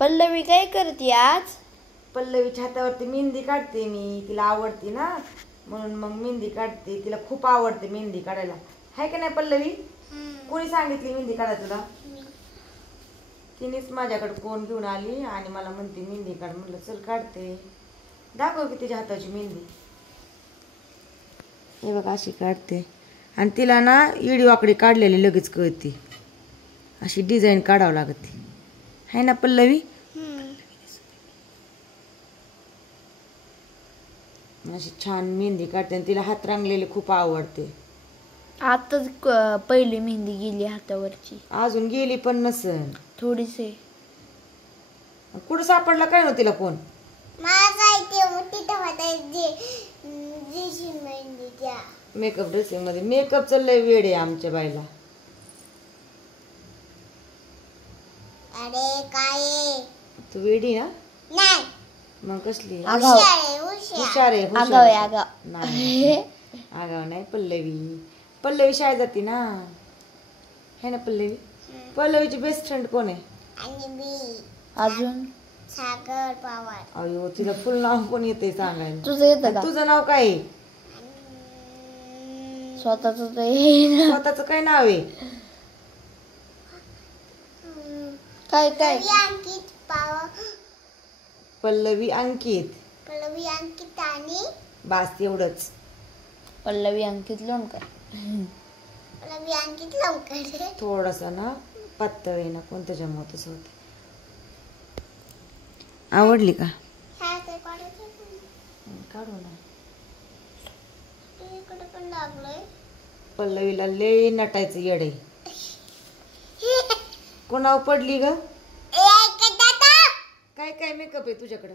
पल्लवी काय करते आज? पल्लवीच्या हातावरती मेहंदी काढते मी. तिला आवडते ना, म्हणून मग मेहंदी काढते. तिला खूप आवडते मेहंदी काढायला. हाय का नाही पल्लवी? कोणी सांगितली मेहंदी काढायला तुला? तिनेच माझ्याकडे फोन घेऊन आली आणि मला म्हणते मेहंदी काढ. म्हणलं चल काढते. दाखव की तिच्या हाताची मेहंदी. हे बघा अशी काढते. आणि तिला ना इडी वाकडी काढलेली लगेच कळते. अशी डिझाईन काढावं लागते. आहे ना पल्लवी? अशी छान मेहंदी काढते आणि तिला हात रांगलेली खूप आवडते. आताच पहिली मेहंदी गेली हातावरची. अजून गेली पण नसन. थोडीसे. कुठं सापडला काय ना तिला फोन? मेकअप ड्रेसिंग मध्ये. मेकअप लय वेड आहे आमच्या बाईला. अरे काय तू वेडी ना? नाही. मग कसली? हुशार आहे. नाही आगाव नाही पल्लवी. पल्लवी शाळेत जाते ना. है ना पल्लवी? पल्लवीची बेस्ट फ्रेंड कोण आहे? अजून सागर पवार. अयो तिला फुल नाव कोण येते सांगायला? तुझं येतं का? तुझं नाव काय? स्वतःच काय नाव आहे? काय काय? अंकित पवार. पल्लवी अंकित. पल्लवी अंकित आणि बास एवढंच. पल्लवी अंकित लोणकर. पल्लवी अंकित लवकर. थोडासा ना पातळ आहे ना, कोणत्या जमवत तसं होते. आवडली का? काढू ना. पण लागलंय. पल्लवीला लय नटायचं येड आहे. कोणावर पडली ग? काय काय मेकअप आहे तुझ्याकडं?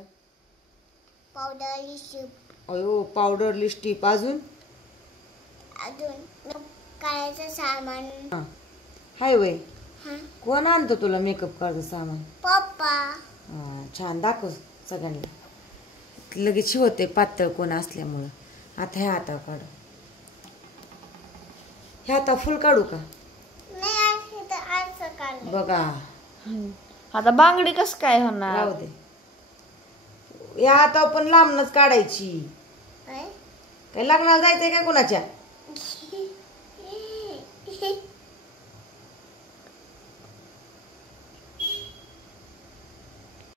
Powder lipstick. अयो पावडर लिपस्टिक. अजून करायचं सामान. हाय वय. कोण आणतो तुला मेकअप करायचं सामान? पप्पा. छान दाखव सगळ्यांना. लगेच शिवते पातळ कोण असल्यामुळं. आता ह्या हातावर काढू. ह्या हाता फुल काढू का? बघा आता बांगडी कस काय होणार? राहू दे. या हातावर पण लांबनच काढायची. काय लग्नाला जायचंय काय कोणाच्या?